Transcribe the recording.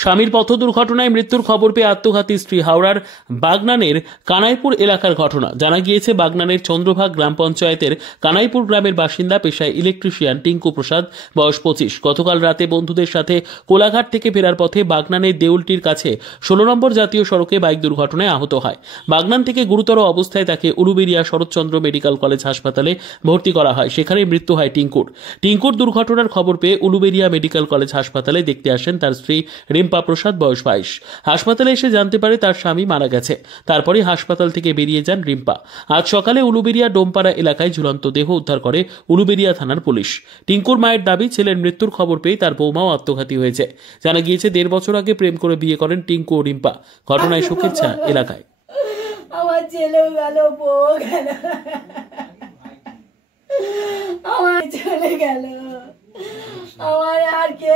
স্বামীর পথ দুর্ঘটনায় মৃত্যুর খবর পেয়ে আত্মঘাতী স্ত্রী। হাওড়ার বাগনানের কানাইপুর এলাকার ঘটনা। জানা গিয়েছে, বাগনানের চন্দ্রভাগ গ্রাম পঞ্চায়েতের কানাইপুর গ্রামের বাসিন্দা, পেশায় ইলেকট্রিশিয়ান টিঙ্কু প্রসাদ, বয়স 25। গতকাল রাতে বন্ধুদের সাথে কোলাঘাট থেকে ফেরার পথে বাগনানের দেউলটির কাছে 16 নম্বর জাতীয় সড়কে বাইক দুর্ঘটনায় আহত হয়। বাগনান থেকে গুরুতর অবস্থায় তাকে উলুবেড়িয়া শরৎচন্দ্র মেডিকেল কলেজ হাসপাতালে ভর্তি করা হয়। সেখানেই মৃত্যু হয় টিঙ্কুর। দুর্ঘটনার খবর পেয়ে উলুবেড়িয়া মেডিকেল কলেজ হাসপাতালে দেখতে আসেন তার স্ত্রী রিম্পা প্রসাদ, বয়স 22। হাসপাতালে এসে জানতে পারে তার স্বামী মারা গেছে। তারপরে হাসপাতাল থেকে বেরিয়ে যান রিম্পা। আজ সকালে উলুবেড়িয়া ডোমপাড়া এলাকায় ঝুলন্ত দেহ উদ্ধার করে উলুবেড়িয়া থানার পুলিশ। টিঙ্কুর মায়ের দাবি, ছেলের মৃত্যুর খবর পেয়ে তার বৌমাও আত্মঘাতী হয়েছে। জানা গিয়েছে, 1.5 বছর আগে প্রেম করে বিয়ে করেন টিঙ্কু ও রিম্পা। ঘটনায় শোকের ছায়া এলাকায়। আমার ছেলেও গেল, বউ গেল, আমার চলে গেল, আমার আর কে